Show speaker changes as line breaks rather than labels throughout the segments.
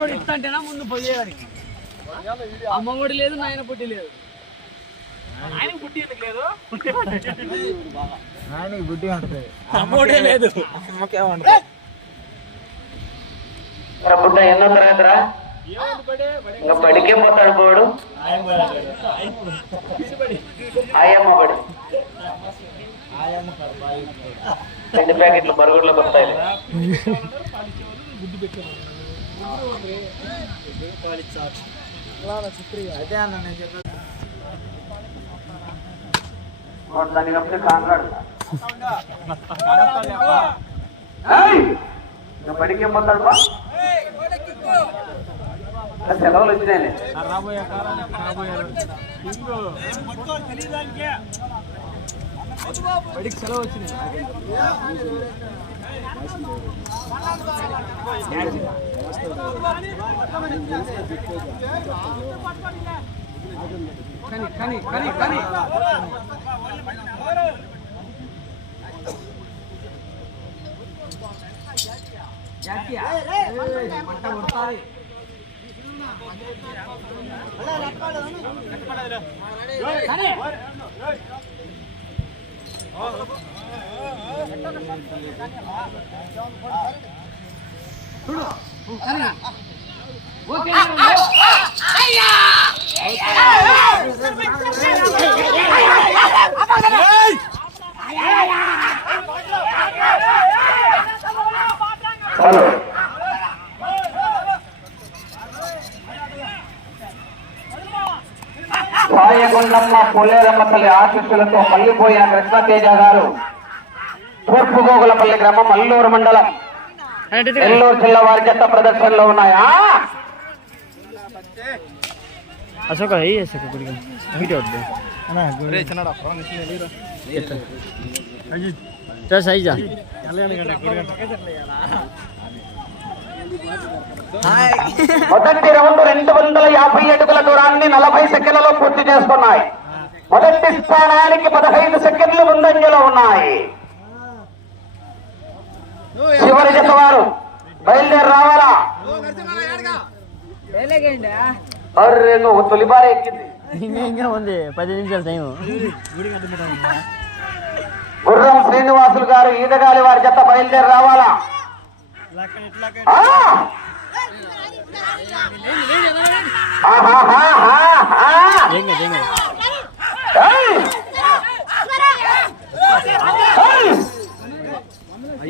ఇస్తాంటేనా? ముందు పోయేవాడికి అమ్మ ఒడి లేదు నాయన పుట్టి లేదు. ఆయన పుట్టి ఎందుకు లేదు?
నాయనకి బుద్ధి ఉంటుంది.
లేదు.
ఎన్నో తరగతిరా ఇంకా బడికే పోతాడు పోడు. ఆయమ్మ బడి. రెండు ప్యాకెట్లు బరుగుడ్లకు వస్తాయి
అదే అన్న నేను చెప్పేది
దానికి అప్పుడు కాంట్రాడు పోతాడు సెలవులు వచ్చినాయి
రాబోయే బడికి సెలవు వచ్చినాయి కానీ కానీ కానీ కానీ జాతీయ మంట కొడతాది కానీ
హలో సాయగుండమ్మ పొలేరమ్మ తల్లి ఆశీస్సులతో మల్లిపోయిన కృష్ణతేజ గారు. తూర్పు గోగులపల్లి గ్రామం అల్లూరు మండలం. నెల్లూరు జిల్లా వారి జత ప్రదర్శనలో ఉన్నాయా.
అశోక సైజా.
మొదటి రౌండ్ రెండు వందల యాభై అడుగుల దూరాన్ని నలభై సెకండ్లలో పూర్తి చేసుకున్నాయి. మొదటి స్థానానికి పదహైదు సెకండ్లు ముందంజలో ఉన్నాయి. చివరి జత వారు బయలుదేరి రావాలా? అర్రే నువ్వు తొలిబారే ఎక్కింది.
ఇంకా ఉంది? పది నిమిషాలు టైం
గుర్రం శ్రీనివాసులు గారు ఈదగాలి వారి జత బయలుదేరి రావాలా? ఆ!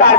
কাজ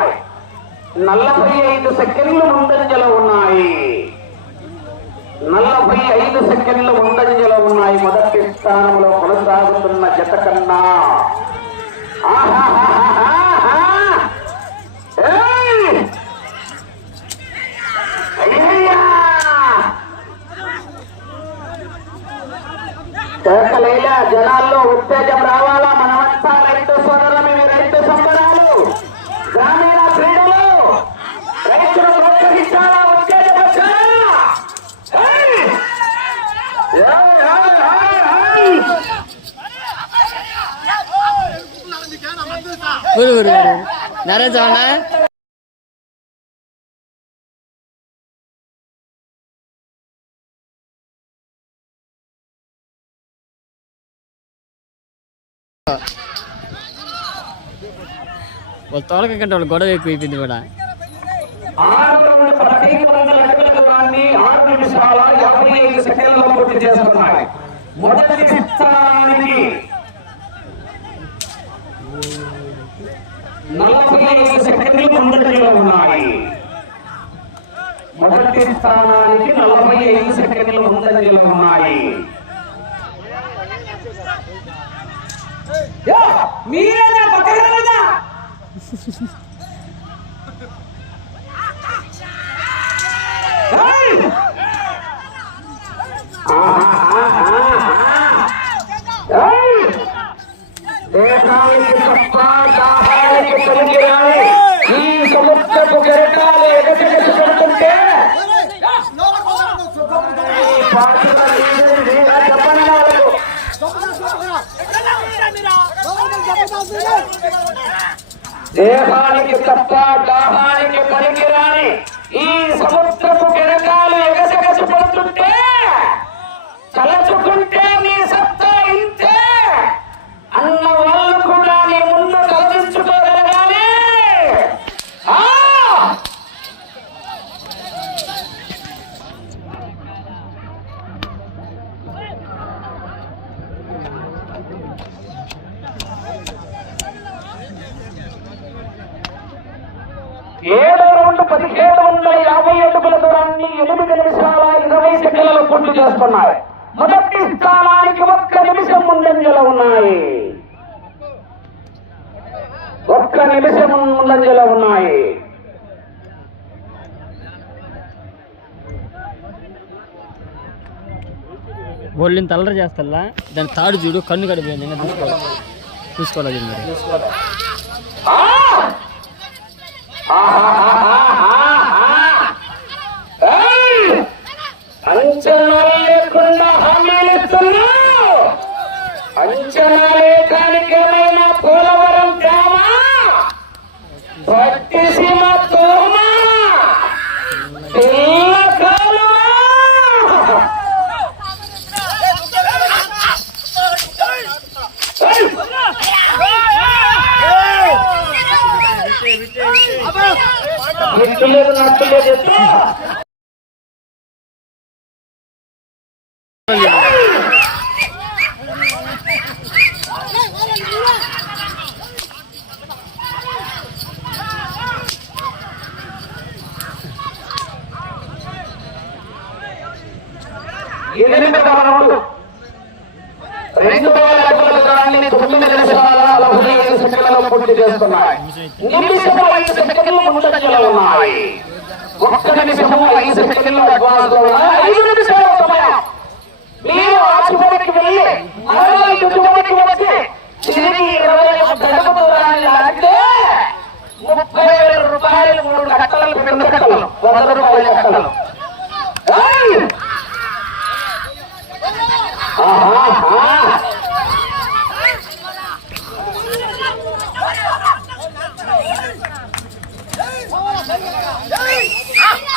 ఉన్నాయి. నలభై ఐదు సెకండ్లు ముందంజలో ఉన్నాయి. నలభై ఐదు సెకండ్లు ముందంజలో ఉన్నాయి. మొదటి స్థానంలో కొనసాగుతున్న జత కన్నా. జనాల్లో ఉత్తేజం రావాలా? మనమంతా రైతు సోదరమే రైతు సంబరాలు గ్రామీణ ஒரு ஒரு நிறைய சொன்ன ஒரு தொலைக்க ஒரு கொடவை குவிப்பிந்து கூட మొదటి స్థానానికి పదహైదు సెకండ్లు ముందంజలో ఉన్నాయి మొదటి స్థానానికి నలభై ఐదు సెకండ్లు ముందంజలో ఉన్నాయి మీరేనా పక్కన देखा పరిస్థితి కానీ ఈ సముద్రపు కెరటాలు ఎగసిగసుకుంటుంటే దేహానికి తప్ప దాహానికి పనికిరాని ఈ సముద్రపు కెరటాలు ఎగసిగసి పడుతుంటే ముందంజలో ఉన్నాయి.
బోల్ని తలర చేస్తా దాని తాడు చూడు కన్ను కడిపోయింది ఇంకా చూసుకోవాలి చూసుకోవాలి మరి!
అంచనాలు లేకుండా హామీలు అంచనా లేఖానికి ఏమైనా పోలవరం ఎనిమిదవ రౌండ్. రెండు వేల అడుగుల దూరాన్ని తొమ్మిది నిమిషాల సెకండ్లలో పూర్తి చేస్తున్నాయి. ఐదు సెకండ్లు ముందంజలో ఉన్నాయి. ఒక్క ఐదు సెకండ్లు అడ్వాన్స్ ఐదు నిమిషాల సమయం. మీరు వెళ్ళి వచ్చి ఇరవై దూరాన్ని లాగితే ముప్పై వేల రూపాయలు మూడు కట్టలు రెండు కట్టలు వంద రూపాయల కట్టలు ఏయ్! ఆహా
కొండరెడ్డి ముచ్చటి పడింది కొండ
నాలుగు నిమిషాల సమయం చూడు ఆయన ఇందాక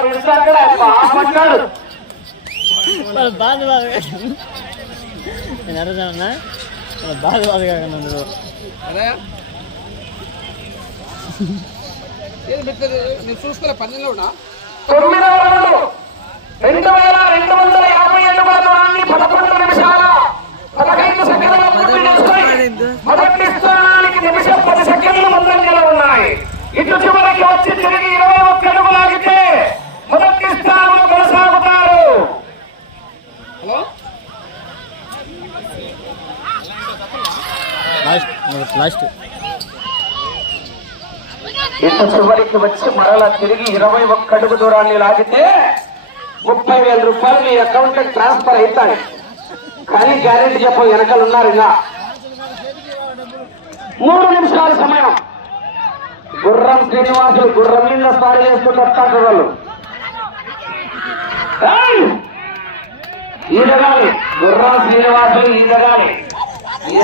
పిలిచాక ఆయన బాగుంటాడు
వాళ్ళ బాధ బాధ నేను అర్థమన్నా వాళ్ళ బాధ బాధ కాకుండా
నేను చూసుకోలే పన్నెండులో ఉన్నా.
తొమ్మిదవ రౌండ్. రెండు వేల రెండు వందల యాభై అడుగుల దూరాన్ని పదకొండు నిమిషాల పదహైదు సెకండ్ల పూర్తి చేసుకొని మొదటి స్థానానికి నిమిషం పది సెకండ్లు ముందంజలో ఉన్నాయి. ఇటు చివరికి వచ్చి తిరిగి ఇరవై ఒక్క అడుగు లాగితే మొదటి స్థానంలో కొనసాగుతారు
హలో
లాస్ట్.
ఇంత చివరికి వచ్చి మరలా తిరిగి ఇరవై ఒక్క అడుగు దూరాన్ని లాగితే ముప్పై వేల రూపాయలు మీ అకౌంట్ ట్రాన్స్ఫర్ అవుతాయి. కానీ గ్యారెంటీ చెప్ప వెనకాల ఉన్నారు ఇలా. మూడు నిమిషాల సమయం. గుర్రం శ్రీనివాసులు గుర్రం మీద స్పారీ చేసుకుంటూ వాళ్ళు. ఏయ్! ఈదగాలి గుర్రం శ్రీనివాసులు ఈదగాలి ఈ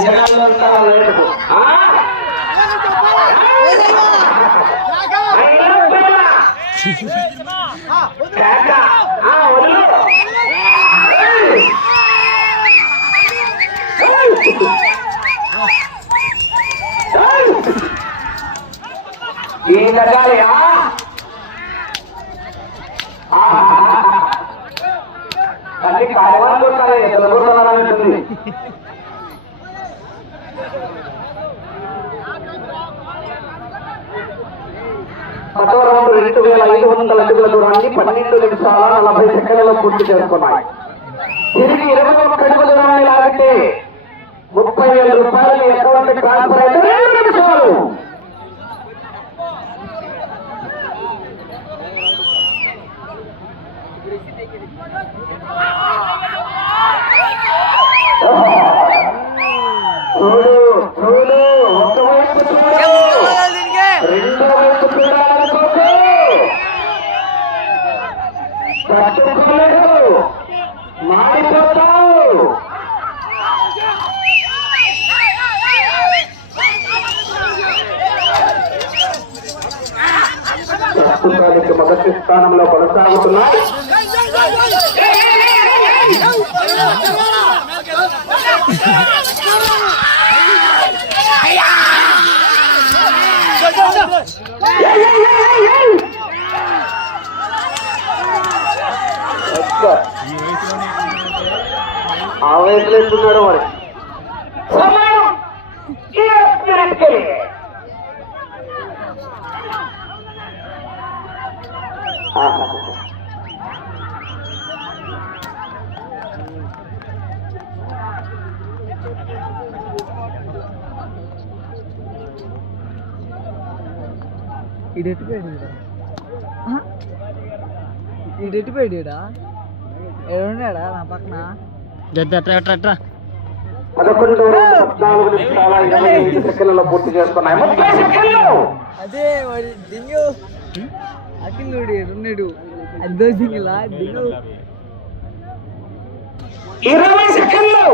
నగాలి అది కావాలనుకుంటారు ఎదుర్కొన్నారని పదో రౌండ్ రెండు వేల ఐదు వందల అడుగుల దూరాన్ని పన్నెండు నిమిషాల నలభై సెకండ్లలో పూర్తి చేసుకున్నాయి తిరిగి ఇరవై ఒక్క అడుగుల దూరాన్ని లాగితే ముప్పై వేల రూపాయలు ఎటువంటి ట్రాన్స్ఫర్ అయితే రెండు నిమిషాలు Oh చూడు ఒకవైపు చూడు రెండో వైపు చూడాలనుకోకు తట్టుకోలేడు మాడిపోతావు ప్రస్తుతానికి మొదటి స్థానంలో కొనసాగుతున్నాయి. ఆ వయసులో ఎత్తున్నాడు మరి సమయం ఇరవై మినిట్కి. ఆహా.
ఈడు ఎట్టిపోయాడు ఈడ ఆహా. ఈడు ఎట్టిపోయాడు ఈడ ఏడున్నాడా నా పక్కన
జద్దు అట్రా అట్రా అట్రా
పదకొండు రెండు పద్నాలుగు నిమిషాల ఇరవై ఐదు సెకండ్లలో పూర్తి చేసుకున్నాయి ముప్పై సెకండ్లు
అదే వాడి దింగు అఖిలుడు ఉన్నాడు అద్దో దింగులా దింగు
ఇరవై సెకండ్లు.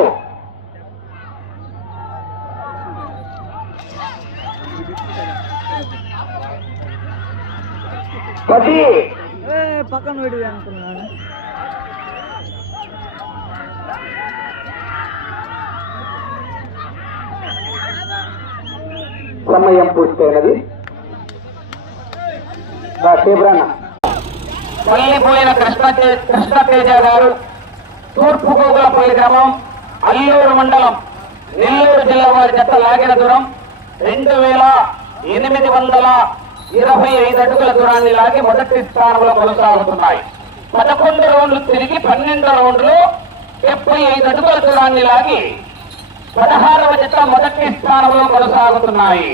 పది.
పక్కన పడి అనుకున్నాను
సమయం పూర్తయినది. పల్లిపోయిన కృష్ణ కృష్ణతేజ గారు తూర్పు గోగులపల్లి గ్రామం అల్లూరు మండలం నెల్లూరు జిల్లా వారి జత లాగిన దూరం రెండు వేల ఎనిమిది వందల ఇరవై ఐదు అడుగుల దూరాన్ని లాగి మొదటి స్థానంలో కొనసాగుతున్నాయి. పదకొండు రౌండ్లు తిరిగి పన్నెండు రౌండ్లు డెబ్బై ఐదు అడుగుల దూరాన్ని లాగి పదహారవ జత మొదటి స్థానంలో కొనసాగుతున్నాయి.